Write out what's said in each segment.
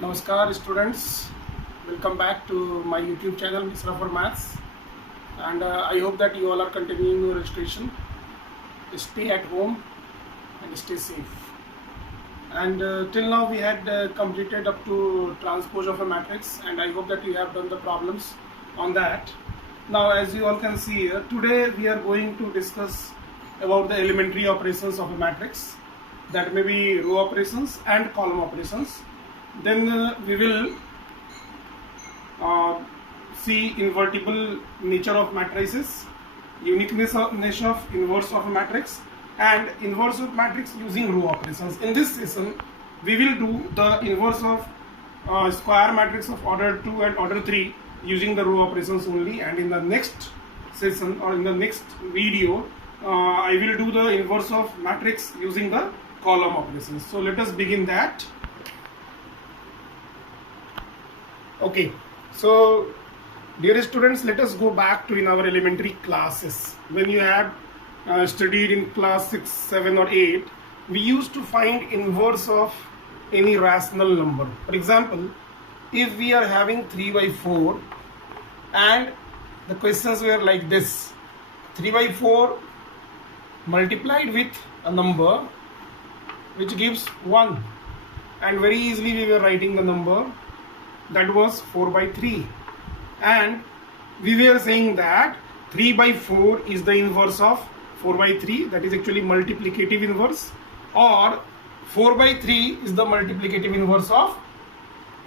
Namaskar students, welcome back to my YouTube channel Misra for Maths, and I hope that you all are continuing your registration. Stay at home and stay safe. And till now we had completed up to transpose of a matrix, and I hope that you have done the problems on that. Now as you all can see here, today we are going to discuss about the elementary operations of a matrix, that may be row operations and column operations. Then we will see invertible nature of matrices, uniqueness of inverse of a matrix, and inverse of matrix using row operations. In this session we will do the inverse of square matrix of order 2 and order 3 using the row operations only, and in the next session or in the next video I will do the inverse of matrix using the column operations. So let us begin that. Okay, so dear students, let us go back to in our elementary classes. When you had studied in class 6, 7 or 8, we used to find inverse of any rational number. For example, if we are having 3 by 4 and the questions were like this: 3 by 4 multiplied with a number which gives 1, and very easily we were writing the number that was 4 by 3, and we were saying that 3 by 4 is the inverse of 4 by 3, that is actually multiplicative inverse, or 4 by 3 is the multiplicative inverse of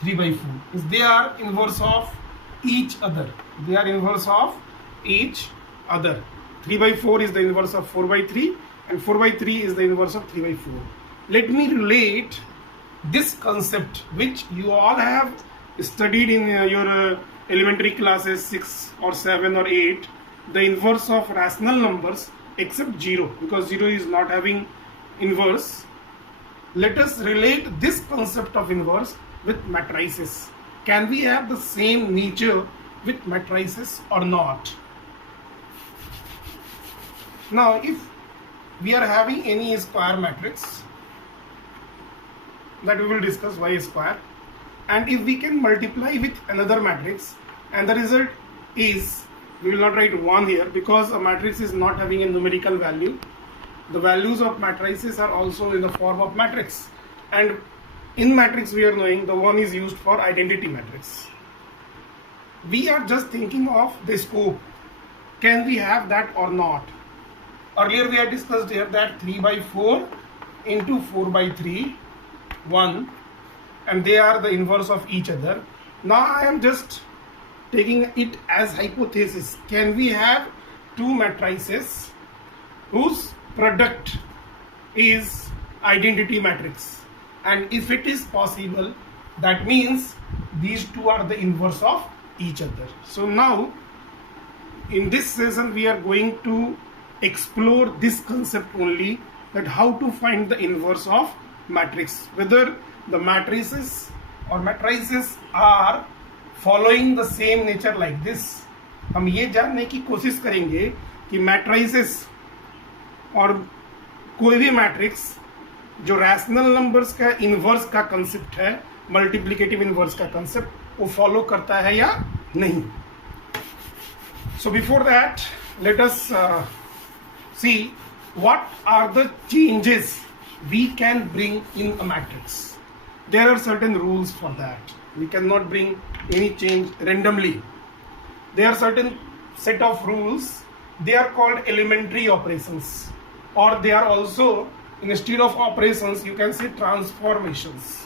3 by 4. Is they are inverse of each other. They are inverse of each other. 3 by 4 is the inverse of 4 by 3, and 4 by 3 is the inverse of 3 by 4. Let me relate this concept which you all have studied in your elementary classes 6 or 7 or 8, the inverse of rational numbers except 0, because 0 is not having inverse. Let us relate this concept of inverse with matrices. Can we have the same nature with matrices or not? Now if we are having any square matrix, that we will discuss y square, and if we can multiply with another matrix and the result is, we will not write 1 here because a matrix is not having a numerical value. The values of matrices are also in the form of matrix, and in matrix we are knowing the 1 is used for identity matrix. We are just thinking of the scope. Can we have that or not? Earlier we had discussed here that 3 by 4 into 4 by 3, 1, and they are the inverse of each other. Now I am just taking it as hypothesis. Can we have two matrices whose product is identity matrix? And if it is possible, that means these two are the inverse of each other. So now in this session we are going to explore this concept only, that how to find the inverse of matrix, whether the matrices or matrices are following the same nature like this. हम ये जानने की कोशिश करेंगे कि matrices और कोई भी मैट्रिक्स जो रैशनल नंबर्स का इनवर्स का कंसेप्ट है, मल्टीप्लिकेटिव इनवर्स का कंसेप्ट, वो फॉलो करता है या नहीं. So before that, let us see what are the changes we can bring in a matrix. There are certain rules for that. We cannot bring any change randomly. There are certain set of rules. They are called elementary operations, or they are also, instead of operations, you can say transformations.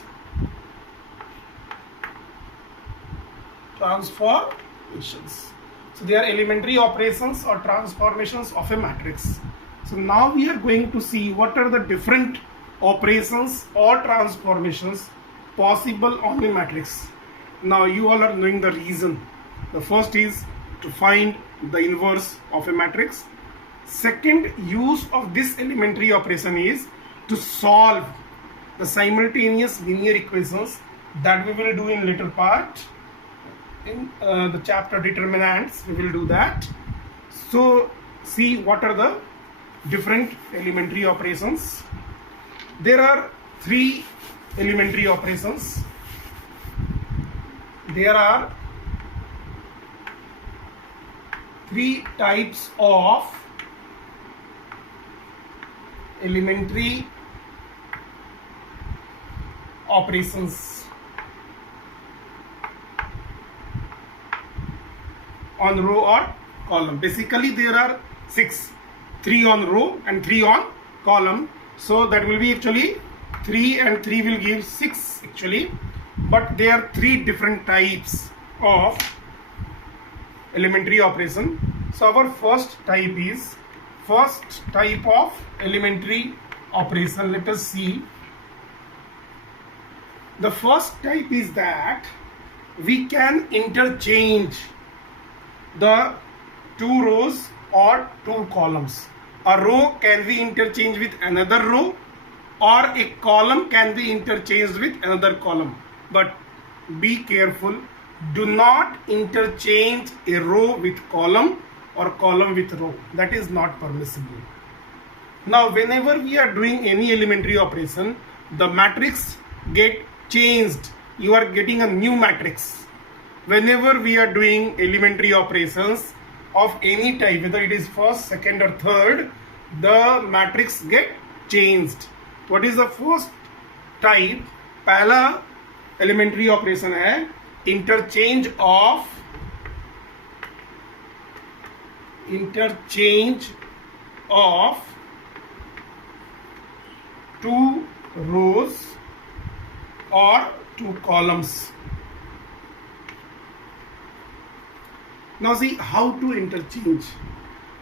Transformations. So they are elementary operations or transformations of a matrix. So now we are going to see what are the different operations or transformations possible on a matrix. Now you all are knowing the reason. The first is to find the inverse of a matrix. Second use of this elementary operation is to solve the simultaneous linear equations, that we will do in later part. In the chapter determinants we will do that. So see what are the different elementary operations. There are 3 elementary operations. there are three types of elementary operations on row or column. Basically there are 6, 3 on row and 3 on column, so that will be actually 3 and 3 will give 6 actually, but there are 3 different types of elementary operation. So our first type of elementary operation, let us see. The first type is that we can interchange the 2 rows or 2 columns. A row can be interchanged with another row, or a column can be interchanged with another column. But be careful, do not interchange a row with column or column with row. That is not permissible. Now whenever we are doing any elementary operation, the matrix get changed. You are getting a new matrix. Whenever we are doing elementary operations of any type, whether it is first, second or third, the matrix get changed. What is the first type? पहला elementary operation है interchange of 2 rows or 2 columns. Now see how to interchange.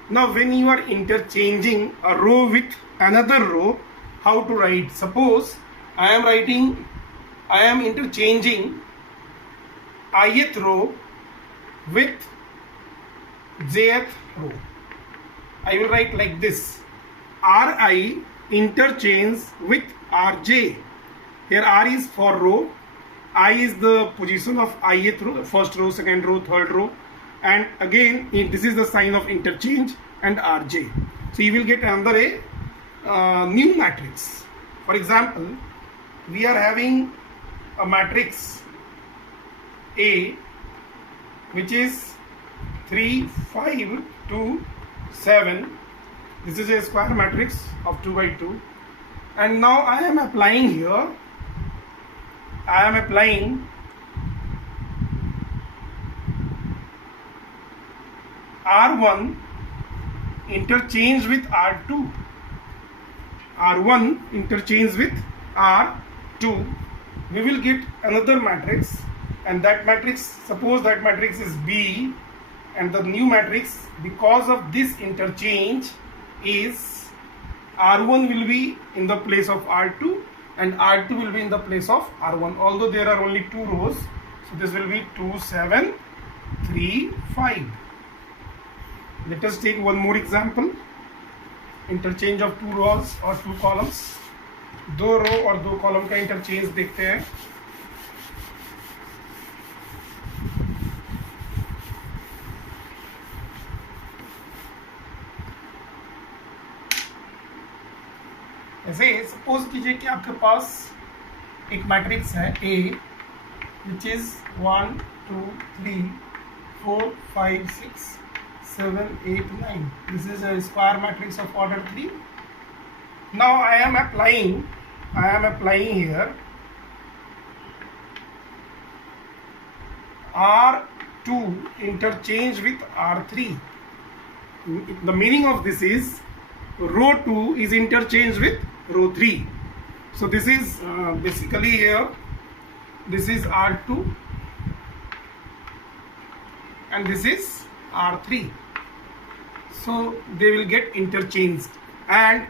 Now when you are interchanging a row with another row, how to write? Suppose I am interchanging ith row with jth row. I will write like this: Ri interchange with Rj. Here R is for row, I is the position of ith row, first row, second row, third row, and again this is the sign of interchange and Rj. So you will get another new matrix. For example, we are having a matrix A which is 3, 5, 2, 7. This is a square matrix of 2 by 2, and now I am applying here. I am applying R1 interchange with R2. R1 interchange with R2. We will get another matrix, and that matrix, suppose that matrix is B, and the new matrix, because of this interchange, is R1 will be in the place of R2 and R2 will be in the place of R1, although there are only 2 rows. So this will be 2, 7, 3, 5. Let us take one more example. Interchange of 2 rows or 2 columns. 2 रो और 2 column का interchange देखते हैं. ऐसे suppose कीजिए कि आपके पास एक matrix है A which is 1, 2, 3, 4, 5, 6, 7, 8, 9. This is a square matrix of order 3. Now I am applying here R2 interchange with R3. The meaning of this is row 2 is interchanged with row 3. So this is basically here, this is R2 and this is R3. So they will get interchanged, and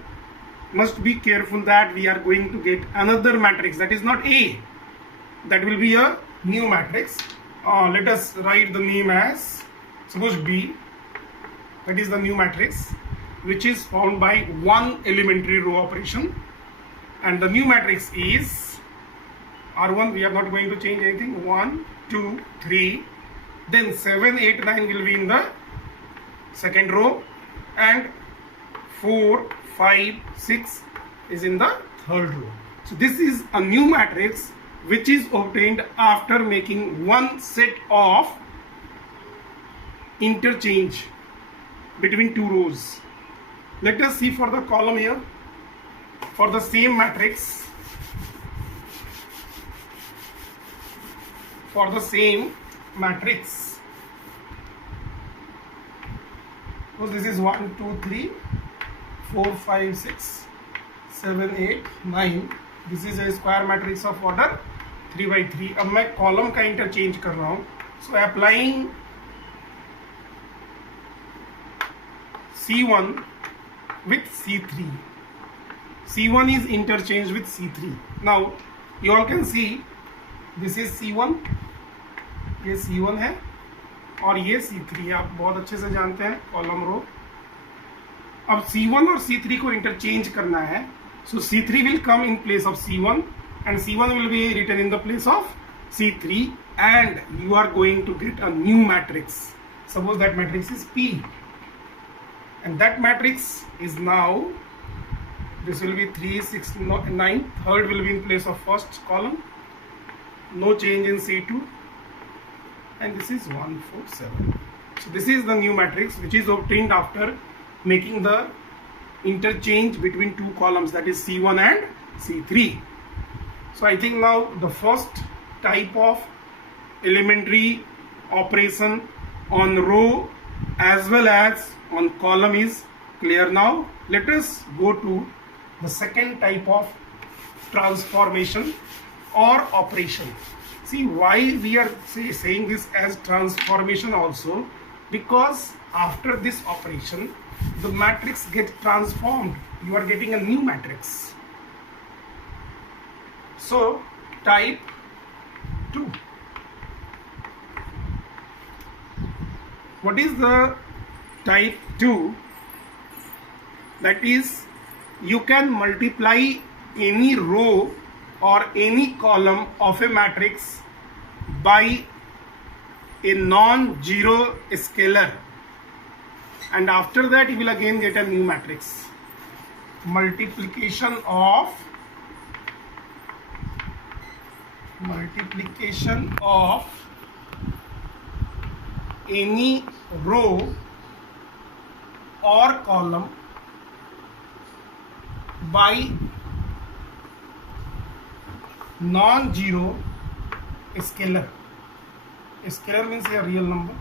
must be careful that we are going to get another matrix that is not A, that will be a new matrix. Let us write the name as, suppose B, that is the new matrix which is formed by one elementary row operation, and the new matrix is R1. We are not going to change anything. 1, 2, 3, then 7, 8, 9 will be in the second row, and 4, 5, 6 is in the third row. So this is a new matrix which is obtained after making one set of interchange between two rows. Let us see for the column here. For the same matrix, so this is 1 2 3 4 5 6 7 8 9. This is a square matrix of order 3 by 3. अब मैं column का interchange कर रहा हूँ. So applying C1 with C3. C1 is interchanged with C3. Now you all can see this is C1, ये C1 है और ये C3 है. आप बहुत अच्छे से जानते हैं कॉलम रो. अब C1 और C3 को इंटरचेंज करना है. So C3 will come in place of C1 and C1 will be written in the place of C3, and you are going to get a new matrix. Suppose that matrix is P, and that matrix is now, this will be 3 6 9, third will be in place of first column, no change in C2, and this is 1 4 7. So this is the new matrix which is obtained after making the interchange between two columns, that is C1 and C3. So I think now the first type of elementary operation on row as well as on column is clear. Now let us go to the second type of transformation or operation. See why we are saying this as transformation also, because after this operation the matrix gets transformed. You are getting a new matrix. So type 2. What is the type 2? That is, you can multiply any row or any column of a matrix by a non-zero scalar, and after that you will again get a new matrix. Multiplication of any row or column by non-zero scalar. Scalar means a real number.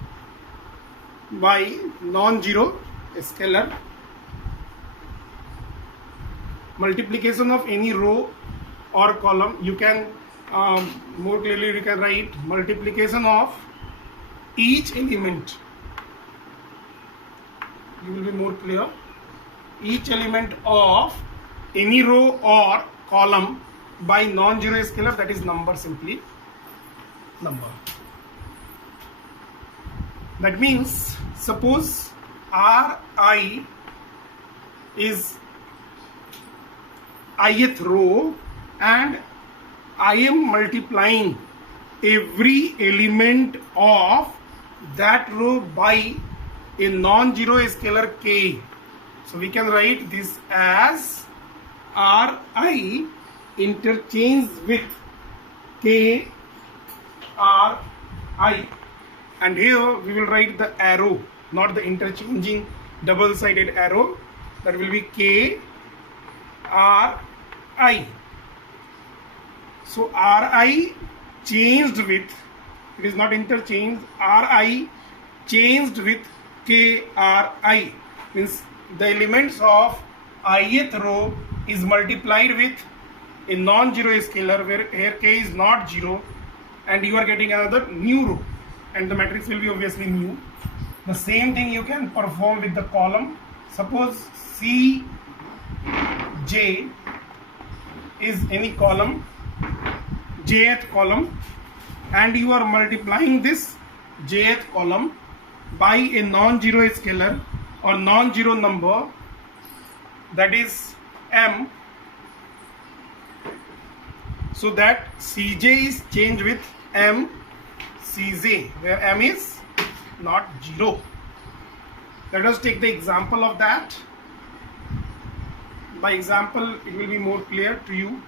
By non-zero scalar. Multiplication of any row or column, you can more clearly you can write multiplication of each element. You will be more clear. Each element of any row or column by non-zero scalar, that is number, simply number. That means suppose Ri is ith row and I am multiplying every element of that row by a non-zero scalar k. So we can write this as Ri interchange with k Ri, and here we will write the arrow, not the interchanging double-sided arrow. That will be k Ri. So Ri changed with, it is not interchanged, Ri changed with k Ri, means the elements of ith row is multiplied with a non-zero scalar where here k is not zero, and you are getting another new row, and the matrix will be obviously new. The same thing you can perform with the column. Suppose Cj is any column, jth column, and you are multiplying this jth column by a non-zero scalar or non-zero number, that is m, so that Cj is changed with m Cj, where m is not 0. Let us take the example of that. By example it will be more clear to you.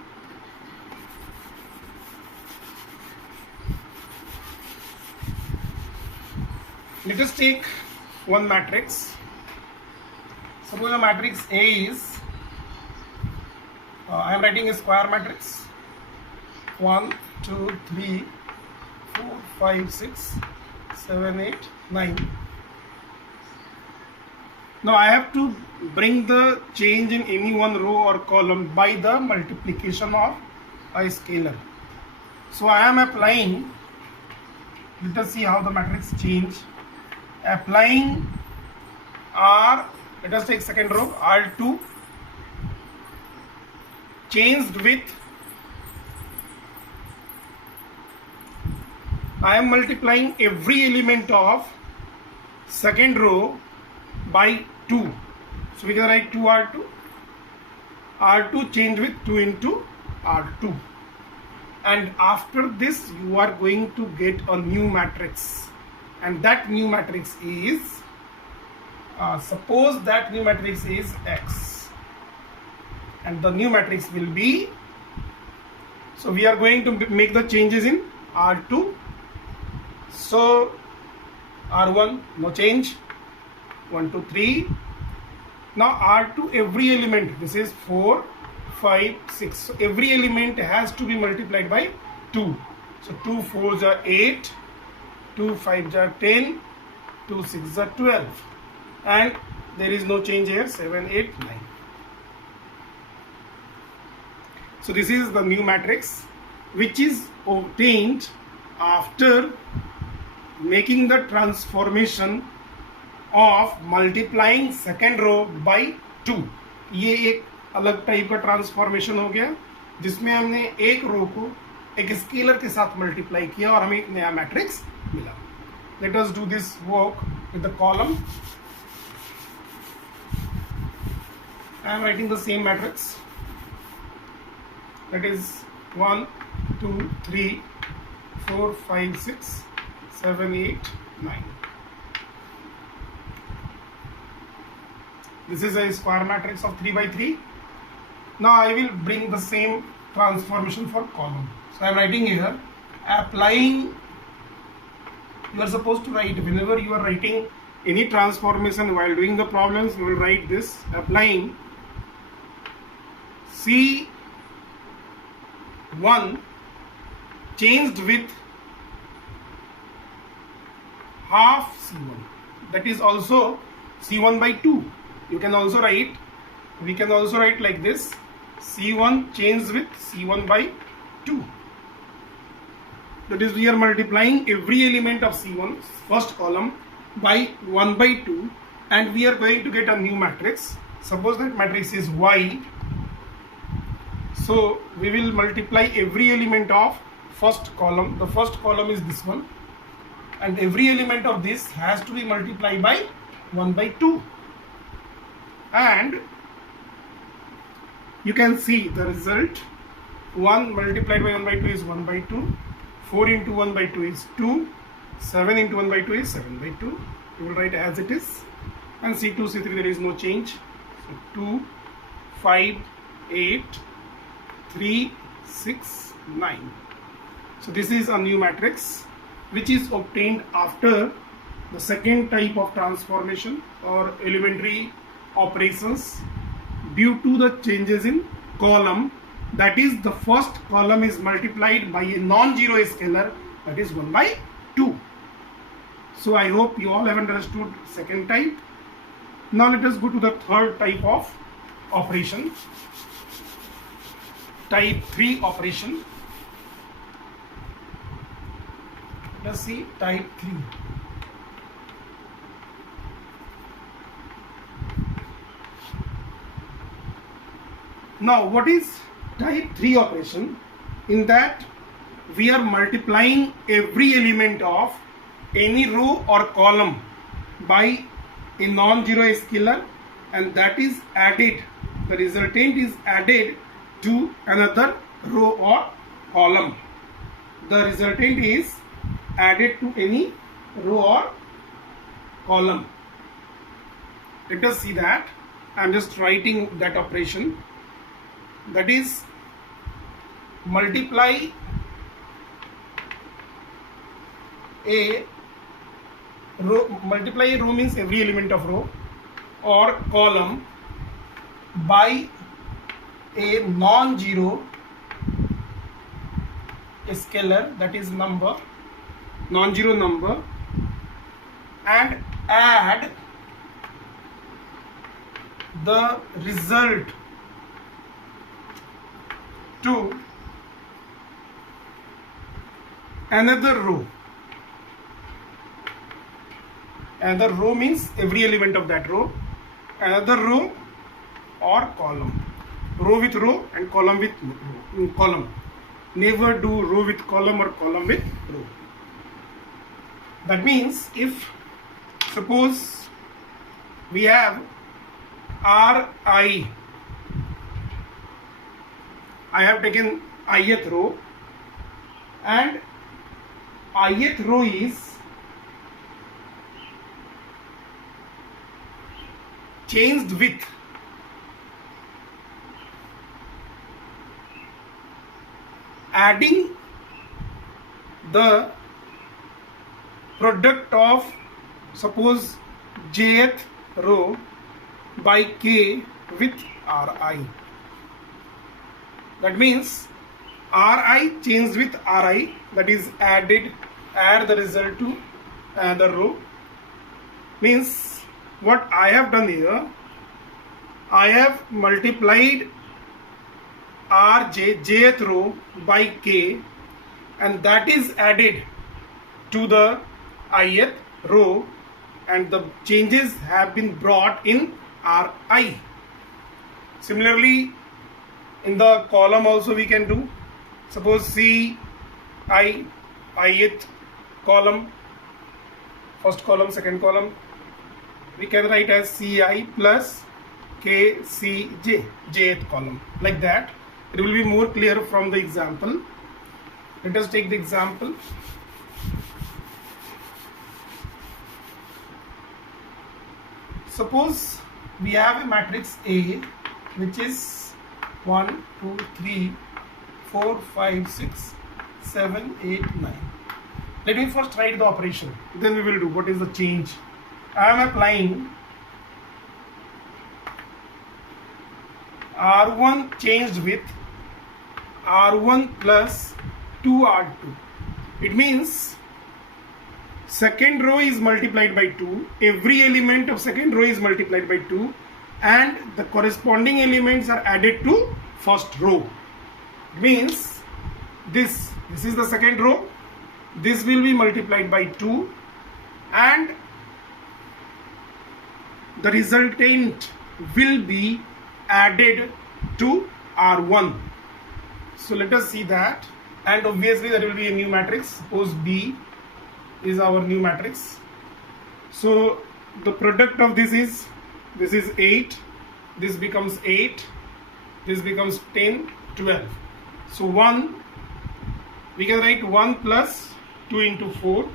Let us take one matrix. Suppose the matrix A is, I am writing a square matrix. 1, 2, 3, 4, 5, 6, 7, 8, 9. Now I have to bring the change in any one row or column by the multiplication of a scalar. So I am applying, let us see how the matrix change. Applying R, let us take second row, R2 changed with, I am multiplying every element of second row by 2. So we can write 2R2. R2 change with 2 into R2. And after this you are going to get a new matrix. And that new matrix is, suppose that new matrix is X. And the new matrix will be, so we are going to make the changes in R2. So R1 no change, 1, 2, 3. Now R2 every element, this is 4, 5, 6. So every element has to be multiplied by 2. So 2 4s are 8, 2 5s are 10, 2 6s are 12. And there is no change here, 7, 8, 9. So this is the new matrix which is obtained after making the transformation of multiplying second row by 2. ये एक अलग type का transformation हो गया जिसमें हमने एक रो को एक स्केलर के साथ मल्टीप्लाई किया और हमें एक नया मैट्रिक्स मिला. Let us do this work with the column. I am writing the same matrix. That is 1, 2, 3, 4, 5, 6, 7, 8, 9. This is a square matrix of 3 by 3. Now I will bring the same transformation for column. So I am writing here, applying, you are supposed to write, whenever you are writing any transformation while doing the problems, you will write this, applying C1 changed with half C1. That is also C1 by 2. You can also write, we can also write like this, C1 changed with C1 by 2. That is, we are multiplying every element of C1, first column, by 1 by 2, and we are going to get a new matrix. Suppose that matrix is Y. So we will multiply every element of first column. The first column is this one, and every element of this has to be multiplied by 1 by 2. And you can see the result. 1 multiplied by 1 by 2 is 1 by 2. 4 into 1 by 2 is 2. 7 into 1 by 2 is 7 by 2. You will write as it is. And C2, C3 there is no change. So 2, 5, 8, 3, 6, 9. So this is a new matrix which is obtained after the second type of transformation or elementary operations due to the changes in column. That is, the first column is multiplied by a non-zero scalar, that is 1 by 2. So I hope you all have understood second type. Now let us go to the third type of operation, type 3 operation. Let us see type 3. Now what is type 3 operation? In that we are multiplying every element of any row or column by a non-zero scalar, and that is added, the resultant is added to another row or column. The resultant is added to any row or column. Let us see that. I am just writing that operation. That is, multiply a row, multiply row means every element of row or column by a non-zero scalar, that is number, non-zero number, and add the result to another row. Another row means every element of that row, another row or column. Row with row and column with column. Never do row with column or column with row. That means if suppose we have Ri, I have taken ith row and ith row is changed with adding the product of suppose jth row by k with Ri. That means Ri changed with Ri, that is add the result to another row. Means what I have done here, I have multiplied Rj, jth row by k, and that is added to the ith row, and the changes have been brought in Ri. Similarly, in the column also we can do. Suppose Ci, ith column, first column, second column, we can write as Ci plus Kcj, jth column, like that. It will be more clear from the example. Let us take the example. Suppose we have a matrix A which is 1, 2, 3, 4, 5, 6, 7, 8, 9. Let me first write the operation, then we will do what is the change. I am applying R1 changed with R1 plus 2R2. It means second row is multiplied by 2, every element of second row is multiplied by 2, and the corresponding elements are added to first row. It means this is the second row, this will be multiplied by 2, and the resultant will be added to R1. So let us see that, and obviously there will be a new matrix. Suppose B is our new matrix. So the product of this is 8, this becomes 8, this becomes 10, 12. So 1, we can write 1 plus 2 into 4.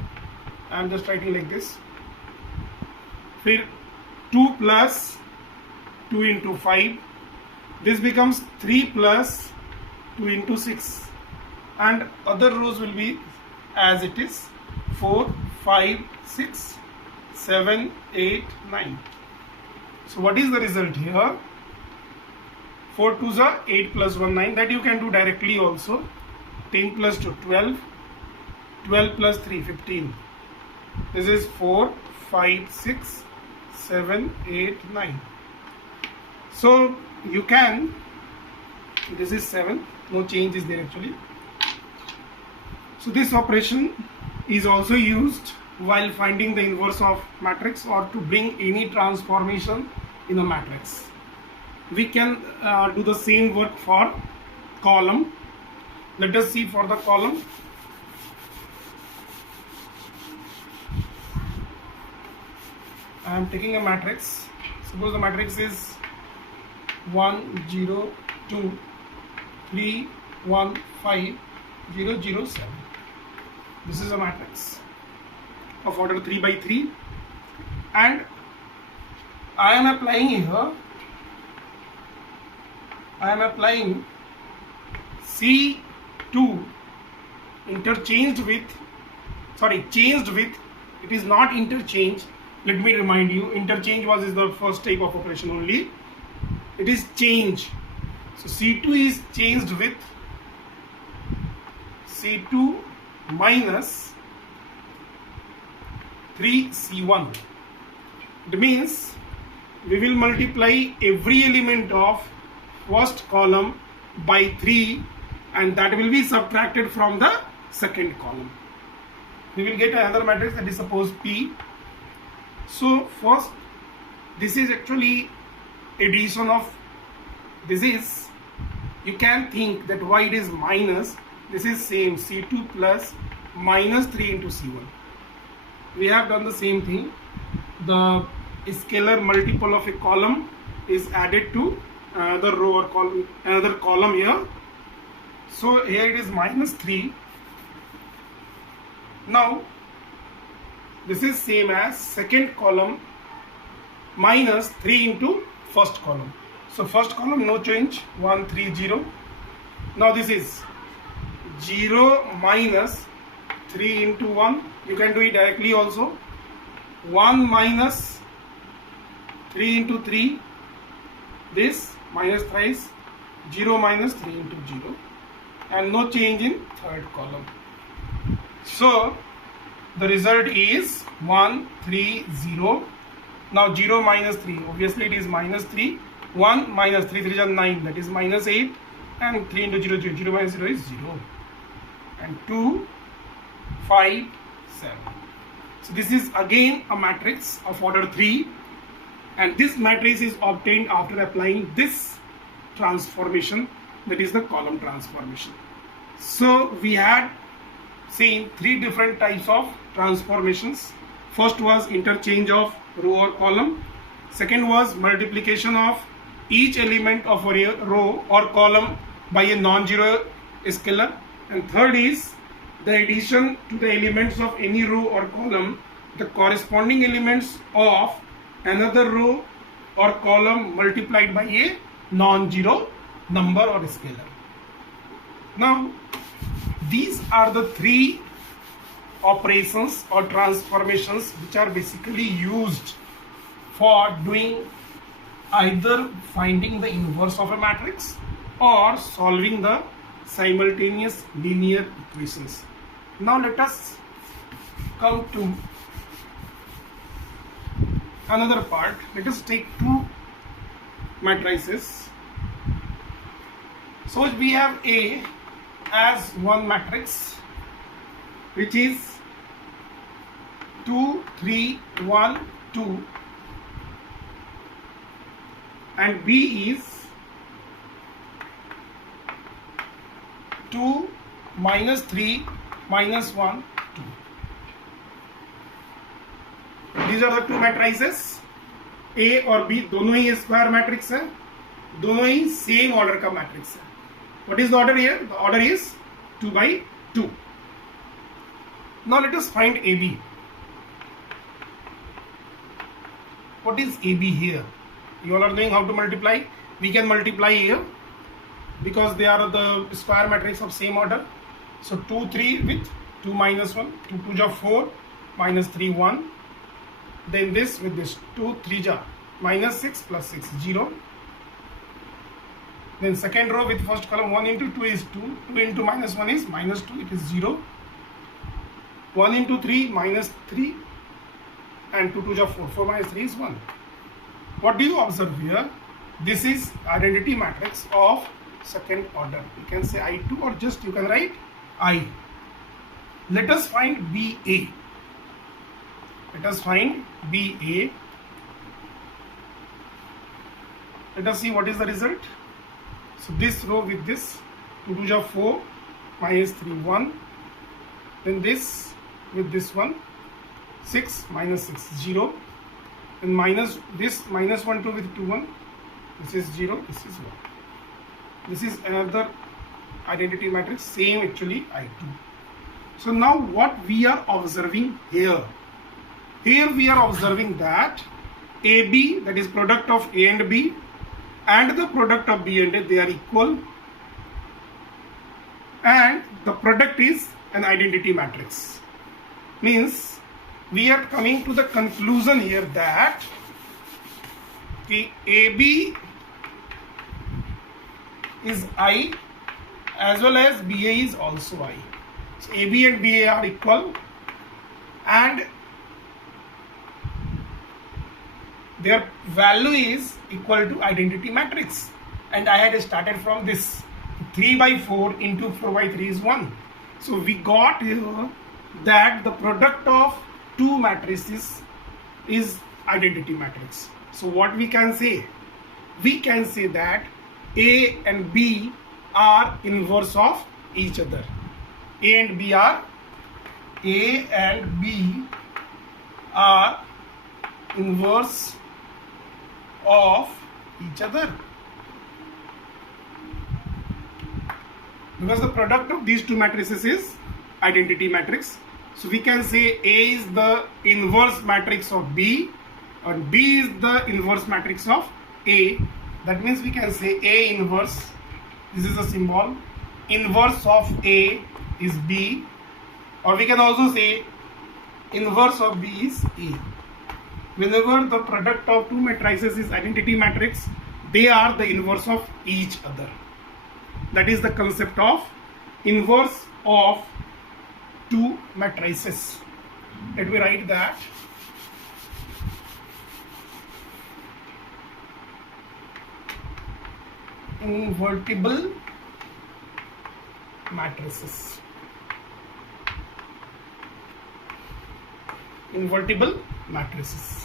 I am just writing like this. 2 plus 2 into 5. This becomes 3 plus 2 into 6. And other rows will be as it is. 4, 5, 6, 7, 8, 9. So what is the result here? 4 2s are 8 plus 1 9. That you can do directly also. 10 plus 2 12. 12 plus 3 15. This is 4, 5, 6, 7, 8, 9. So you can, this is 7. No change is there actually. So this operation is also used while finding the inverse of matrix or to bring any transformation in a matrix. We can do the same work for column. Let us see for the column. I am taking a matrix. Suppose the matrix is 1 0 2 3 1 5 0 0 7. This is a matrix of order 3 by 3, and I am applying here, I am applying C2 changed with It is not interchange. Let me remind you, interchange is the first type of operation only. It is change. So C2 is changed with C2 minus 3C1. It means we will multiply every element of first column by 3 and that will be subtracted from the second column. We will get another matrix, that is suppose P. So first, this is actually addition of, this is, you can think that why it is minus, this is same C2 plus minus 3 into C1. We have done the same thing. The scalar multiple of a column is added to another row or column, another column here. So here it is minus 3. Now this is same as second column minus 3 into first column. So first column no change, 1 3 0. Now this is 0 minus 3 into 1. You can do it directly also. 1 minus 3 into 3. This minus thrice 0 minus 3 into 0. And no change in third column. So the result is 1 3 0. Now 0 minus 3, obviously it is minus 3. 1 minus 3 3 is 9, that is minus 8. And 3 into 0 0, 0 minus 0 is 0. And 2 5 7. So this is again a matrix of order 3, and this matrix is obtained after applying this transformation, that is the column transformation. So we had seen 3 different types of transformations. First was interchange of row or column. Second was multiplication of each element of a row or column by a non-zero scalar. And third is the addition to the elements of any row or column, the corresponding elements of another row or column multiplied by a non-zero number or scalar. Now these are the 3 operations or transformations which are basically used for doing either finding the inverse of a matrix or solving the simultaneous linear equations. Now let us come to another part. Let us take 2 matrices. So we have A as one matrix which is 2 3 1 2, and B is 2 minus 3 minus 1 2. These are the 2 matrices. A और B दोनों ही square matrix है, दोनों ही same order का matrix है. What is the order here? The order is 2 by 2. Now let us find AB. What is AB here? You all are knowing how to multiply. We can multiply here because they are the square matrix of same order. So 2 3 with 2 minus 1, 2 2 are 4, minus 3 1. Then this with this 2 3 are minus 6 plus 6 0. Then second row with first column 1 into 2 is 2, 2 into minus 1 is minus 2, it is 0. 1 into 3 minus 3, and 2 2 are 4, 4 minus 3 is 1. What do you observe here? This is identity matrix of second order. You can say I2 or just you can write I. Let us find BA. Let us find BA. Let us see what is the result. So this row with this 2 2 are 4, minus 3 1. Then this with this one 6 minus 6 0. And minus this minus 1 2 with 2 1. This is 0. This is 1. This is another identity matrix, same actually I2. So now what we are observing here? Here we are observing that AB, that is product of A and B, and the product of B and A, they are equal, and the product is an identity matrix. Means we are coming to the conclusion here that AB is I as well as BA is also I. So AB and BA are equal and their value is equal to identity matrix. And I had started from this 3 by 4 into 4 by 3 is 1. So we got here that the product of two matrices is identity matrix. So what we can say? We can say that A and B are inverse of each other. A and B are inverse of each other, because the product of these two matrices is identity matrix. So we can say A is the inverse matrix of B and B is the inverse matrix of A. That means we can say A inverse, this is a symbol, inverse of A is B, or we can also say inverse of B is A. Whenever the product of two matrices is identity matrix, they are the inverse of each other. That is the concept of inverse of two matrices. Let me write that. Invertible matrices. Invertible matrices.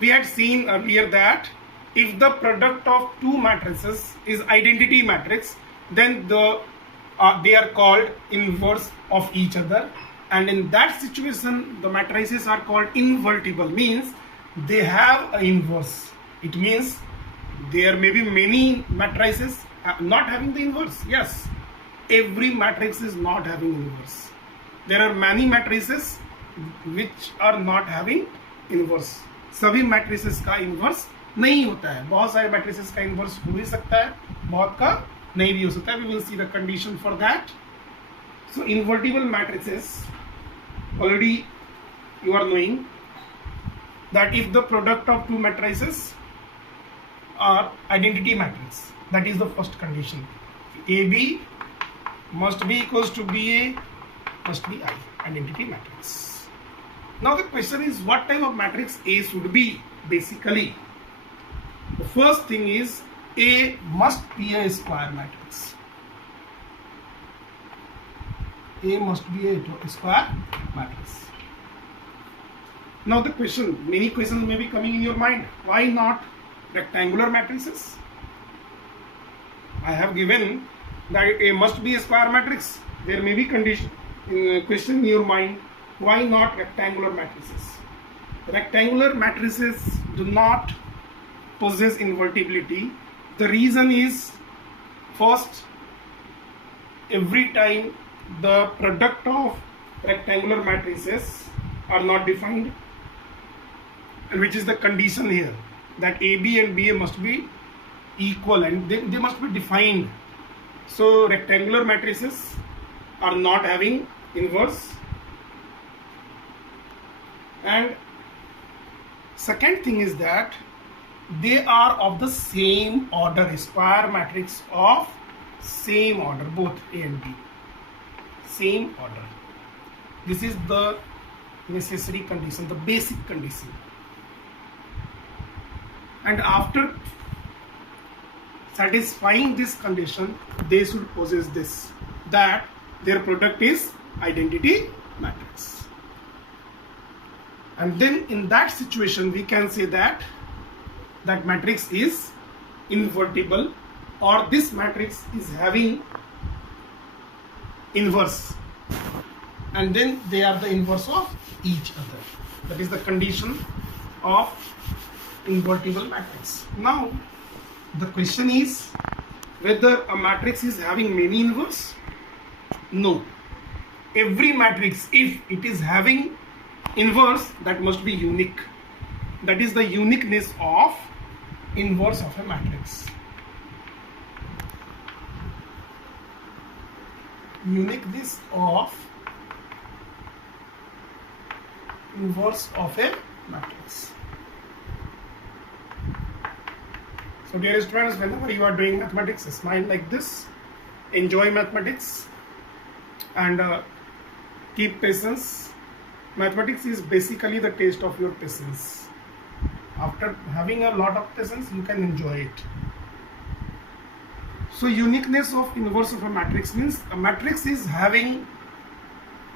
We had seen earlier that if the product of two matrices is identity matrix, then they are called inverse of each other, and in that situation the matrices are called invertible, means they have an inverse. It means there may be many matrices not having the inverse. Yes, every matrix is not having inverse. There are many matrices which are not having inverse. सभी matrices का inverse नहीं होता है. बहुत सारे matrices का inverse हो भी सकता है, बहुत का नहीं भी हो सकता है. We will see the condition for that. So invertible matrices, already you are knowing that if the product of two matrices are identity matrix, that is the first condition. AB must be equals to BA must be I, identity matrix. Now the question is, what type of matrix A should be? Basically, the first thing is A must be a square matrix. A must be a square matrix. Now the question, many questions may be coming in your mind. Why not rectangular matrices? I have given that A must be a square matrix. There may be question in your mind. Why not rectangular matrices? Rectangular matrices do not possess invertibility. The reason is, first, every time the product of rectangular matrices are not defined, and which is the condition here, that AB and BA must be equal and they must be defined. So rectangular matrices are not having inverse. And second thing is that they are of the same order, a square matrix of same order, both A and B, same order. This is the necessary condition, the basic condition. And after satisfying this condition, they should possess this, that their product is identity matrix. And then in that situation we can say that that matrix is invertible, or this matrix is having inverse, and then they are the inverse of each other. That is the condition of invertible matrix. Now the question is whether a matrix is having many inverse. No, every matrix, if it is having inverse, that must be unique. That is the uniqueness of inverse of a matrix. Uniqueness of inverse of a matrix. So dear students, whenever you are doing mathematics, smile like this, enjoy mathematics, and keep patience. Mathematics is basically the taste of your patience. After having a lot of patience, you can enjoy it. So uniqueness of inverse of a matrix means a matrix is having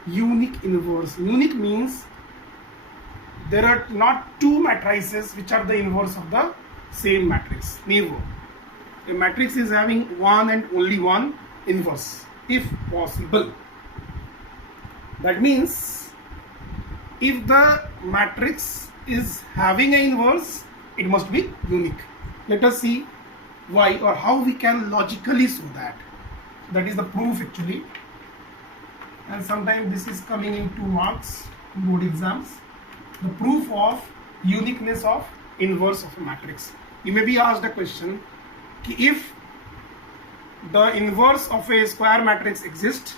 unique inverse. Unique means there are not two matrices which are the inverse of the same matrix. Never. A matrix is having one and only one inverse, if possible. That means if the matrix is having an inverse, it must be unique. Let us see why or how we can logically show that. That is the proof actually. And sometimes this is coming in 2 marks in board exams. The proof of uniqueness of inverse of a matrix. You may be asked a question, if the inverse of a square matrix exists,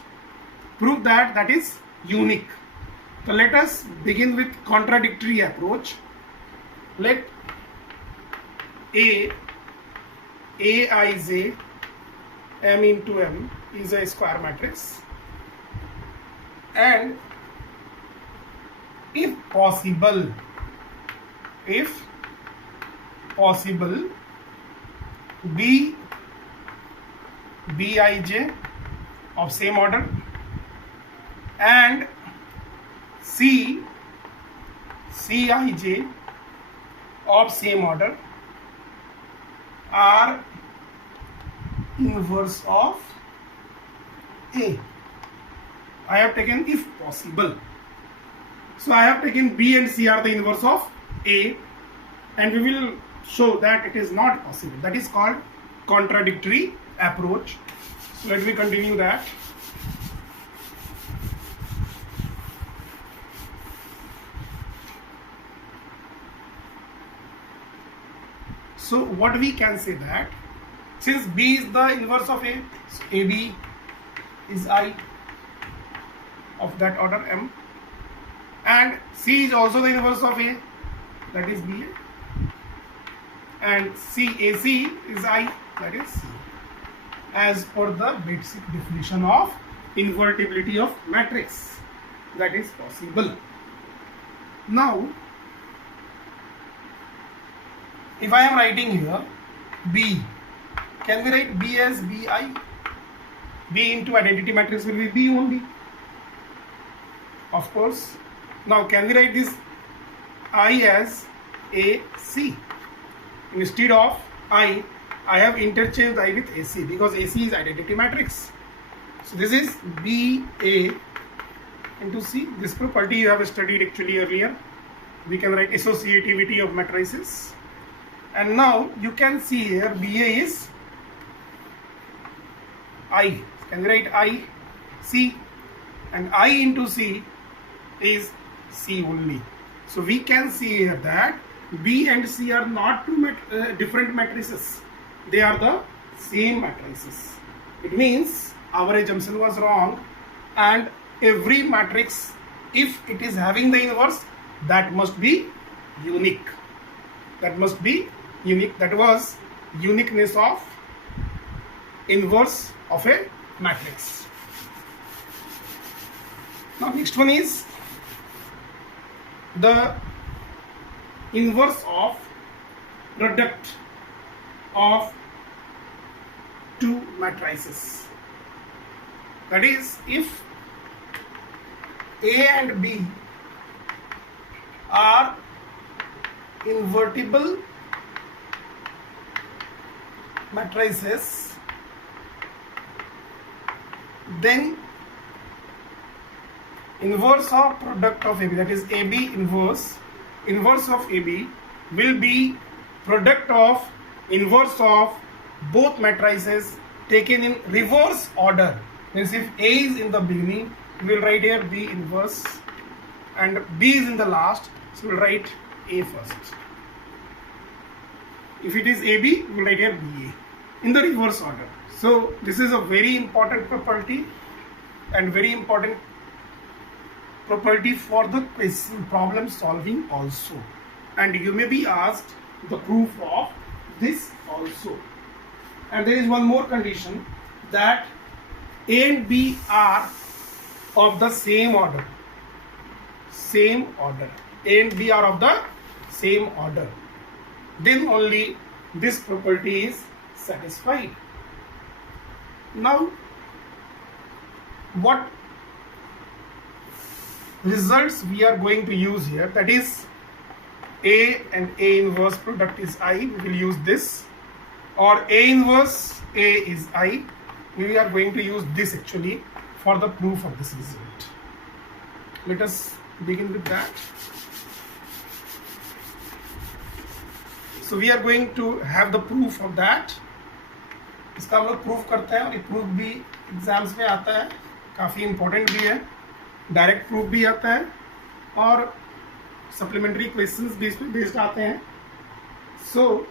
prove that that is unique. So let us begin with contradictory approach. Let Aij m into m is a square matrix, and if possible Bij of same order and Cij of same order are inverse of A. I have taken if possible. So I have taken B and C are the inverse of A, and we will show that it is not possible. That is called contradictory approach. So let me continue that. So what we can say that since B is the inverse of A, so AB is I of that order M, and C is also the inverse of A, that is BA, and CAC is I, that is C, as per the basic definition of invertibility of matrix. That is possible. Now if I am writing here B, can we write B as Bi? B into identity matrix will be B only, of course. Now can we write this I as AC? Instead of I have interchanged I with AC because AC is identity matrix. So this is BA into C. This property you have studied actually earlier. We can write associativity of matrices. And now you can see here BA is I. Can we write I, C, and I into C is C only. So we can see here that B and C are not two different matrices. They are the same matrices. It means our assumption was wrong, and every matrix, if it is having the inverse, that must be unique. That must be unique. That was uniqueness of inverse of a matrix. Now next one is the inverse of product of two matrices. That is, if A and B are invertible matrices, then inverse of product of AB, that is AB inverse of AB will be product of inverse of both matrices taken in reverse order. Means if A is in the beginning, we will write here B inverse, and B is in the last, so we will write A first. If it is AB, we will write here BA in the reverse order. So this is a very important property and very important property for the problem solving also, and you may be asked the proof of this also. And there is one more condition, that A and B are of the same order. A and B are of the same order. Then only this property is satisfied. Now, what results we are going to use here, that is A and A inverse product is I, we will use this, or A inverse A is I, we are going to use this actually for the proof of this result. Let us begin with that. So we are going to have the proof of that. इसका हम लोग proof करते हैं, और ये proof भी exams में आता है, काफ़ी इंपॉर्टेंट भी है, डायरेक्ट प्रूफ भी आता है, और सप्लीमेंट्री क्वेश्चंस भी इसमें बेस्ड आते हैं. सो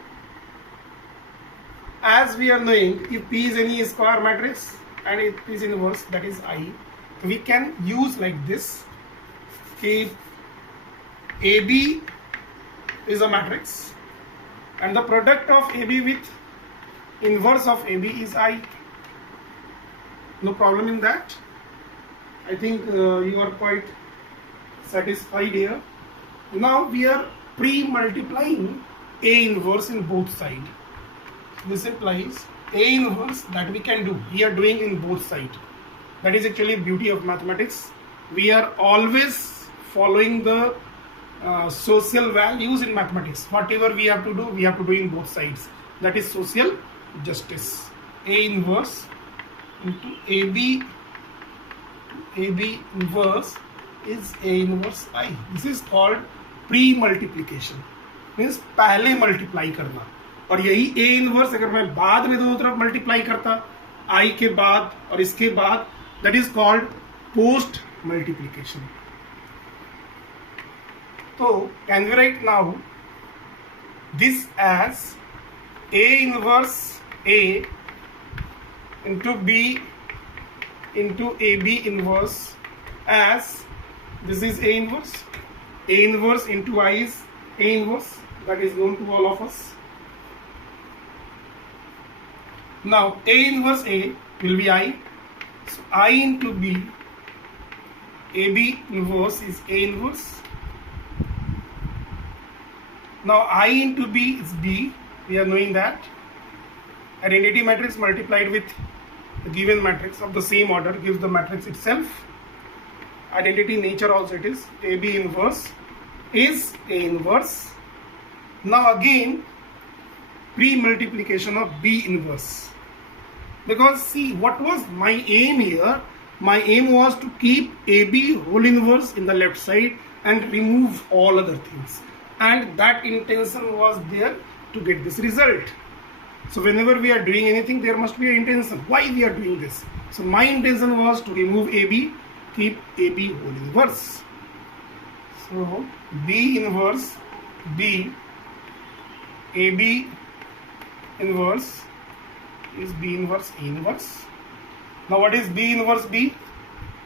as we are knowing, if P is any square matrix and if P is inverse, that is I, we can use like this, if AB is a matrix and the product of AB with inverse of AB is I. No problem in that. I think you are quite satisfied here. Now we are pre-multiplying A inverse in both sides. This implies A inverse that we can do. We are doing in both sides. That is actually beauty of mathematics. We are always following the social values in mathematics. Whatever we have to do in both sides. That is social justice. A inverse into AB inverse is A inverse I. This is called pre-multiplication. Means पहले multiply करना. और यही A inverse अगर मैं बाद में दोनों तरफ मल्टीप्लाई करता, I के बाद और इसके बाद, that is called post multiplication. So can we write now this as A inverse A into B into AB inverse, as this is A inverse into I is A inverse, that is known to all of us. Now A inverse A will be I, so I into B, AB inverse is A inverse. Now I into B is B, we are knowing that. Identity matrix multiplied with the given matrix of the same order gives the matrix itself. Identity nature also it is AB inverse is A inverse. Now again pre-multiplication of B inverse, because see what was my aim here. My aim was to keep AB whole inverse in the left side and remove all other things, and that intention was there to get this result. So whenever we are doing anything, there must be an intention why we are doing this. So my intention was to remove AB, keep AB whole inverse. So B inverse B, AB inverse is B inverse A inverse. Now what is B inverse B?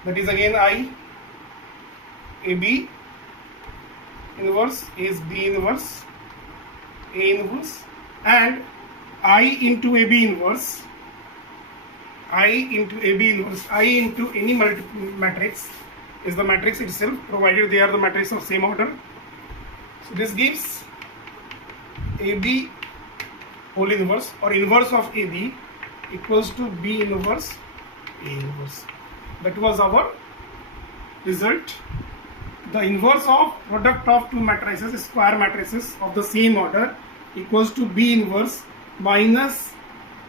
That is again I. AB inverse is B inverse A inverse, and I into AB inverse, I into AB inverse, I into any matrix is the matrix itself, provided they are the matrix of same order. So this gives AB whole inverse or inverse of AB equals to B inverse A inverse. That was our result. The inverse of product of two matrices, square matrices of the same order, equals to B inverse minus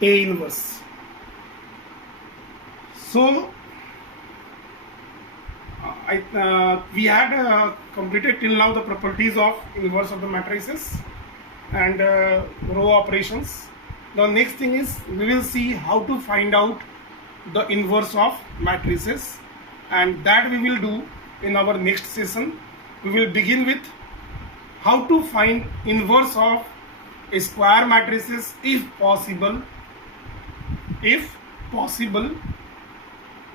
A inverse. So we had completed till now the properties of inverse of the matrices and row operations. The next thing is we will see how to find out the inverse of matrices, and that we will do in our next session. We will begin with how to find inverse of square matrices if possible,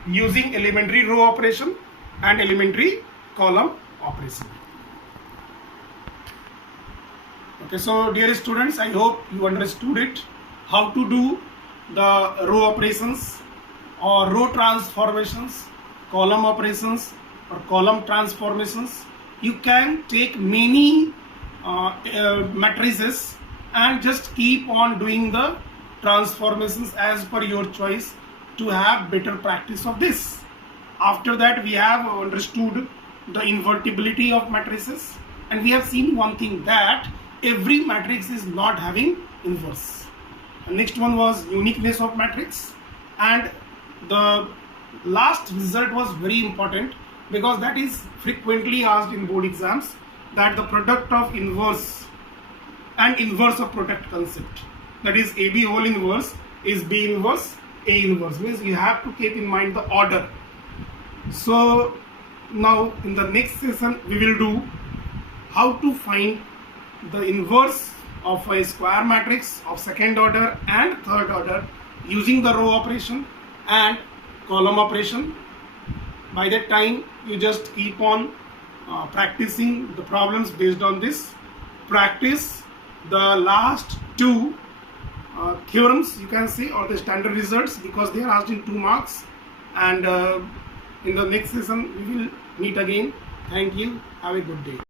using elementary row operation and elementary column operation. Okay, so dear students, I hope you understood it, how to do the row operations or row transformations, column operations or column transformations. You can take many matrices and just keep on doing the transformations as per your choice to have better practice of this. After that, we have understood the invertibility of matrices, and we have seen one thing, that every matrix is not having inverse. And next one was uniqueness of matrix, and the last result was very important because that is frequently asked in board exams, that the product of inverse and inverse of product concept, that is AB whole inverse is B inverse A inverse, means you have to keep in mind the order. So now in the next session we will do how to find the inverse of a square matrix of second order and third order using the row operation and column operation. By that time you just keep on practicing the problems based on this. Practice the last two theorems, you can say, or the standard results, because they are asked in 2 marks. And in the next session we will meet again. Thank you. Have a good day.